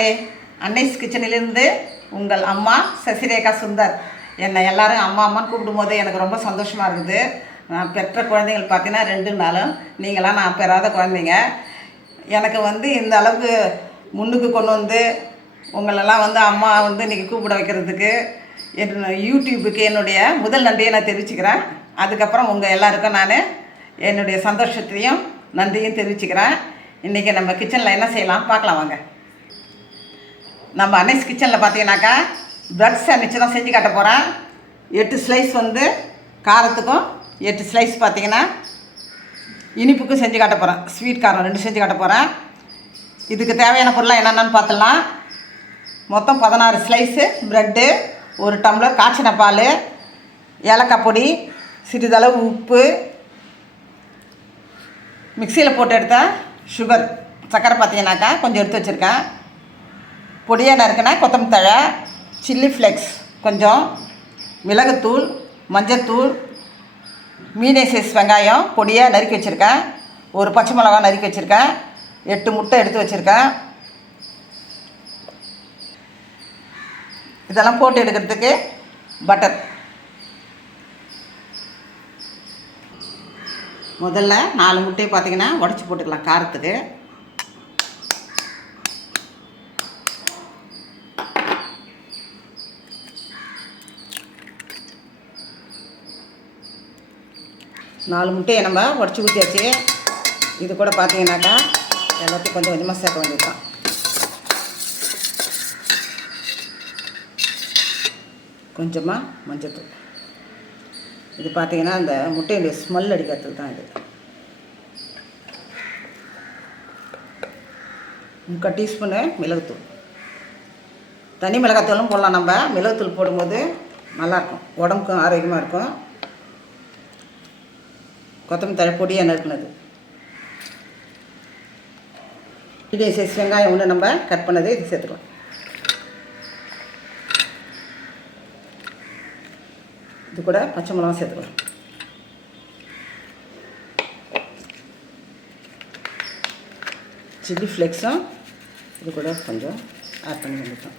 மக்களே அன்னைஸ் கிச்சனிலிருந்து உங்கள் அம்மா சசிரேகா சுந்தர். என்னை எல்லாரும் அம்மா அம்மான்னு கூப்பிடும்போது எனக்கு ரொம்ப சந்தோஷமாக இருக்குது. நான் பெற்ற குழந்தைகள் பார்த்தீங்கன்னா ரெண்டு நாளும் நீங்களாம் நான் பெறாத குழந்தைங்க. எனக்கு வந்து இந்த அளவுக்கு முன்னுக்கு கொண்டு வந்து உங்களெல்லாம் வந்து அம்மா வந்து இன்றைக்கி கூப்பிட வைக்கிறதுக்கு என் யூடியூபுக்கு என்னுடைய முதல் நன்றியை நான் தெரிவிச்சுக்கிறேன். அதுக்கப்புறம் உங்கள் எல்லாருக்கும் நான் என்னுடைய சந்தோஷத்தையும் நன்றியும் தெரிவிச்சுக்கிறேன். இன்றைக்கி நம்ம கிச்சனில் என்ன செய்யலாம்? பார்க்கலாம் வாங்க. நம்ம அன்னைஸ் கிச்சனில் பார்த்தீங்கன்னாக்கா பிரெட் சாண்ட்விச் தான் செஞ்சு காட்ட போகிறேன் எட்டு ஸ்லைஸ் வந்து காரத்துக்கும் எட்டு ஸ்லைஸ் பார்த்தீங்கன்னா இனிப்புக்கும் செஞ்சு காட்ட போகிறேன் ஸ்வீட் காரம் ரெண்டு செஞ்சு காட்ட போகிறேன் இதுக்கு தேவையான பொருளாக என்னென்னு பார்த்துடலாம் மொத்தம் பதினாறு ஸ்லைஸு ப்ரெட்டு ஒரு டம்ளர் காய்ச்சின பால் ஏலக்காய் பொடி சிறிதளவு உப்பு மிக்சியில் போட்டு எடுத்த சுகர் சர்க்கரை பார்த்தீங்கன்னாக்கா கொஞ்சம் எடுத்து வச்சுருக்கேன். பொடியாக நறுக்கினா கொத்தமல்லி தழை சில்லி ஃப்ளெக்ஸ் கொஞ்சம் மிளகுத்தூள் மஞ்சத்தூள் மீனை சைஸ் வெங்காயம் பொடியாக நறுக்கி வச்சுருக்கேன். ஒரு பச்சை மிளகா நறுக்கி வச்சுருக்கேன். எட்டு முட்டை எடுத்து வச்சுருக்கேன். இதெல்லாம் போட்டு எடுக்கிறதுக்கு பட்டர் முதல்ல நாலு முட்டையை பார்த்தீங்கன்னா உடச்சி போட்டுக்கலாம் காரத்துக்கு. நாலு முட்டையை நம்ம உடச்சி ஊற்றியாச்சு இது கூட பார்த்தீங்கன்னாக்கா எல்லாத்தையும் கொஞ்சம் கொஞ்சமாக சேர்க்க வேண்டியதுதான். கொஞ்சமாக மஞ்சத்தூள். இது பார்த்தீங்கன்னா அந்த முட்டையுடைய ஸ்மெல் அடிக்கிறதுக்கு தான் இது. முக்கால் டீஸ்பூனு மிளகுத்தூள். தனி மிளகாத்தூளும் போடலாம். நம்ம மிளகுத்தூள் போடும்போது நல்லாயிருக்கும். உடம்புக்கும் ஆரோக்கியமாக இருக்கும். கொத்தமல்லி தழை பொடியாக நறுக்குனது மீடியம் சைஸ் வெங்காயம் ஒன்று நம்ம கட் பண்ணது இது சேர்த்துக்கலாம். இது கூட பச்சை மிளகா சேர்த்துக்கலாம். சில்லி ஃப்ளெக்ஸும் இது கூட கொஞ்சம் ஆட் பண்ணி வந்துட்டோம்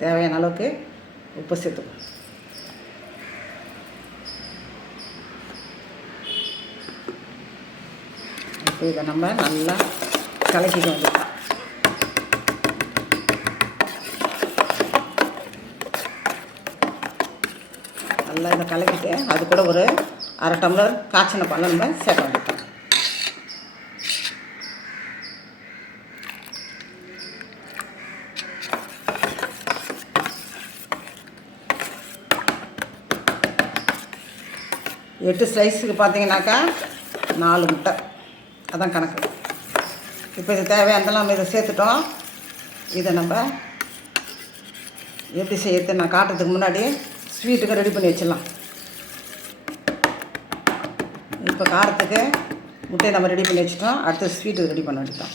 தேவையான அளவுக்கு உப்பு சேர்த்துக்கலாம். இப்போ இதை நம்ம நல்லா கலக்கிட்டு வந்துட்டோம் நல்லா இதை கலக்கிட்டு அது கூட ஒரு அரை டம்ளர் காய்ச்சின பால் நம்ம சேர்க்க வந்துட்டோம் எட்டு ஸ்லைஸுக்கு பார்த்தீங்கன்னாக்கா நாலு முட்டை. அதான் கணக்கு. இப்போ இது தேவையானதெல்லாம் நம்ம இதை சேர்த்துட்டோம். இதை நம்ம எப்படி செய்யறது? நான் காட்டுறதுக்கு முன்னாடி ஸ்வீட்டுக்கு ரெடி பண்ணி வச்சிடலாம். இப்போ காரத்துக்கு முட்டையை நம்ம ரெடி பண்ணி வச்சுட்டோம். அடுத்து ஸ்வீட்டுக்கு ரெடி பண்ண வேண்டியதான்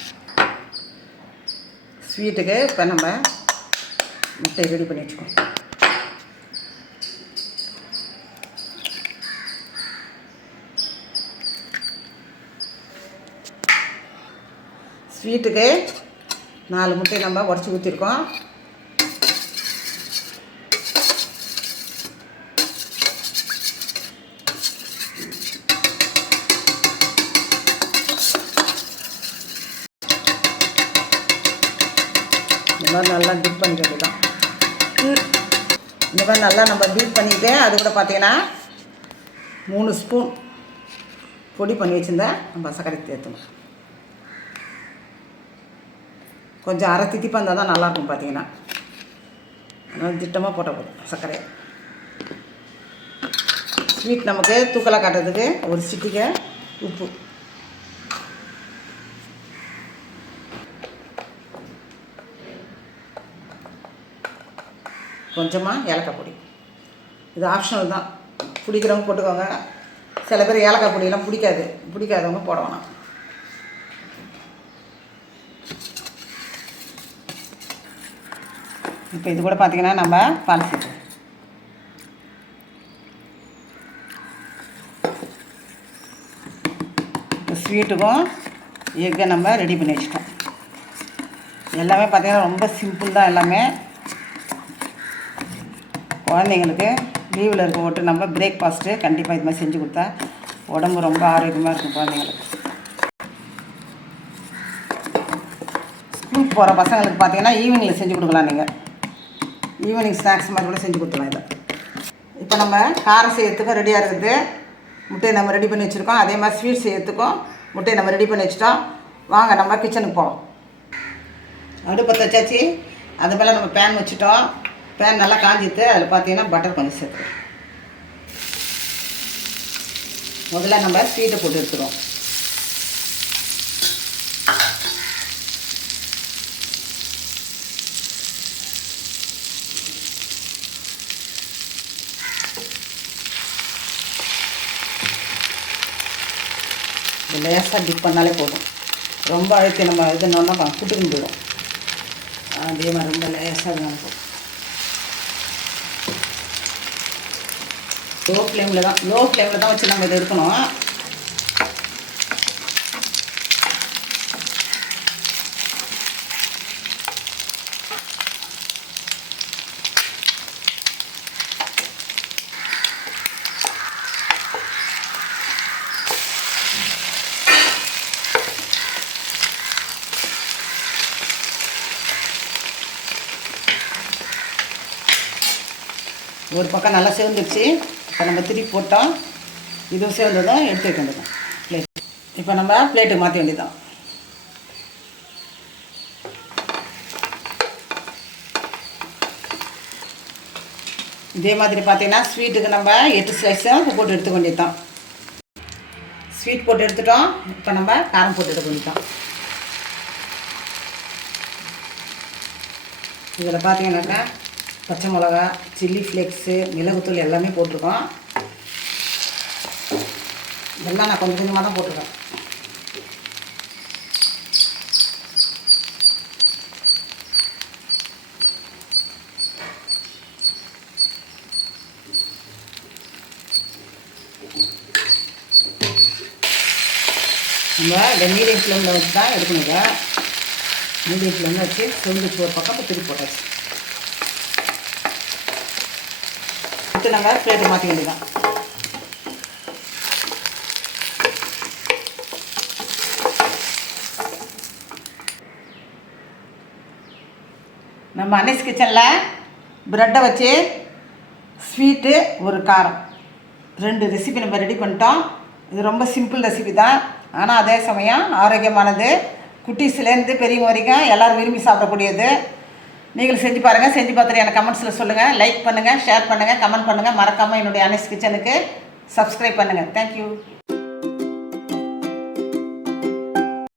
ஸ்வீட்டுக்கு இப்போ நம்ம முட்டையை ரெடி பண்ணி வச்சுக்கோம் ஸ்வீட்டுக்கு நாலு முட்டையை நம்ம உடச்சி ஊற்றிருக்கோம் இந்த மாதிரி நல்லா டிப் பண்ணிக்க வேண்டியதான் இந்த மாதிரி நல்லா நம்ம பீட் பண்ணிவிட்டு அது கூட பார்த்தீங்கன்னா மூணு ஸ்பூன் பொடி பண்ணி வச்சுருந்தேன். நம்ம சர்க்கரை தேர்த்தணும் கொஞ்சம் அரை தித்திப்பாக இருந்தால் தான் நல்லாயிருக்கும் பார்த்தீங்கன்னா அதனால் திட்டமாக போட்டால் போதும் சர்க்கரை ஸ்வீட் நமக்கு தூக்கலாக காட்டுறதுக்கு ஒரு சிட்டிக்கை உப்பு. கொஞ்சமாக ஏலக்காய் பொடி. இது ஆப்ஷனல் தான். பிடிக்கிறவங்க போட்டுக்கோங்க. சில பேர் ஏலக்காய் பொடியெல்லாம் பிடிக்காது. பிடிக்காதவங்க போட வேணாம். இப்போ இது கூட பார்த்தீங்கன்னா நம்ம பால் இப்போ ஸ்வீட்டுக்கும் எக்கை நம்ம ரெடி பண்ணி வச்சுட்டோம். எல்லாமே பார்த்திங்கன்னா ரொம்ப சிம்பிள் தான் எல்லாமே. குழந்தைங்களுக்கு லீவில் இருக்க போட்டு நம்ம பிரேக்ஃபாஸ்ட்டு கண்டிப்பாக இது மாதிரி செஞ்சு கொடுத்தா உடம்பு ரொம்ப ஆரோக்கியமாக இருக்கும் குழந்தைங்களுக்கு. ஸ்கூல் போகிற பசங்களுக்கு பார்த்தீங்கன்னா ஈவினிங்கில் செஞ்சு கொடுக்கலாம் நீங்கள் ஈவினிங் ஸ்நாக்ஸ் மாதிரி கூட செஞ்சு கொடுத்துலாம் இதை. இப்போ நம்ம காரம் செய்யறதுக்கும் ரெடியாக இருக்குது. முட்டையை நம்ம ரெடி பண்ணி வச்சுருக்கோம். அதே மாதிரி ஸ்வீட் செய்யறதுக்கும் முட்டையை நம்ம ரெடி பண்ணி வச்சிட்டோம். வாங்க நம்ம கிச்சனுக்கு போகலாம் அடுப்பை தச்சாச்சு அது மேலே நம்ம பேன் வச்சுட்டோம். பேன் நல்லா காஞ்சிட்டு அதில் பார்த்தீங்கன்னா பட்டர் கொஞ்சம் சேர்த்துக்கணும் முதல்ல நம்ம ஸ்வீட்டை போட்டு எடுத்துருவோம். இது லேசாக டிப் பண்ணாலே போதும். ரொம்ப அழுத்தி நம்ம இது நம்ம புட்டுக்குன்னு போயிடும். அதே மாதிரி ரொம்ப லேசாக நமக்கு லோ ஃப்ளேமில் தான் லோ ஃப்ளேமில் தான் வச்சு நம்ம இதை இருக்கணும் ஒரு பக்கம் நல்லா சேர்ந்துருச்சு. இப்போ நம்ம திருப்பி போட்டோம் இதுவும் சேர்ந்ததும் எடுத்து வைக்க வேண்டியதான் பிளேட் இப்போ நம்ம பிளேட்டுக்கு மாற்ற வேண்டியதான் இதே மாதிரி பார்த்தீங்கன்னா ஸ்வீட்டுக்கு நம்ம எட்டு ஸ்லைஸும் போட்டு எடுத்துக்க வேண்டியதான் ஸ்வீட் போட்டு எடுத்துட்டோம். இப்போ நம்ம காரம் போட்டு எடுக்க வேண்டியதான் இதில் பார்த்தீங்கன்னாக்கா பச்சை மிளகா சில்லி ஃப்ளேக்ஸு மிளகுத்தூள் எல்லாமே போட்டிருக்கோம். இதெல்லாம் நான் கொஞ்சம் கொஞ்சமாக தான் போட்டிருக்கேன். நம்ம இந்த மீடியம் ஃப்ளேமில் வச்சு தான் எடுக்கணுங்க மீடியம் ஃப்ளேமில் வச்சு சொல்லிச்சு ஒரு பக்கம் திருப்பி போட்டாச்சு. அடுத்து நம்ம பிளேட்டு மாற்ற வேண்டியதான் நம்ம அனிஸ் கிச்சனில் ப்ரெட்டை வச்சு ஸ்வீட்டு ஒரு காரம். ரெண்டு ரெசிபி நம்ம ரெடி பண்ணிட்டோம். இது ரொம்ப சிம்பிள் ரெசிபி தான். ஆனால் அதே சமயம் ஆரோக்கியமானது. குட்டீஸ்லேருந்து பெரியவங்க வரைக்கும் எல்லோரும் விரும்பி சாப்பிடக்கூடியது. நீங்களும் செஞ்சு பாருங்கள் செஞ்சு பார்த்துட்டு எனக்கு கமெண்ட்ஸில் சொல்லுங்கள் லைக் பண்ணுங்கள் ஷேர் பண்ணுங்கள் கமெண்ட் பண்ணுங்கள் மறக்காமல் என்னுடைய அனஸ் கிச்சனுக்கு சப்ஸ்கிரைப் பண்ணுங்கள் தேங்க்யூ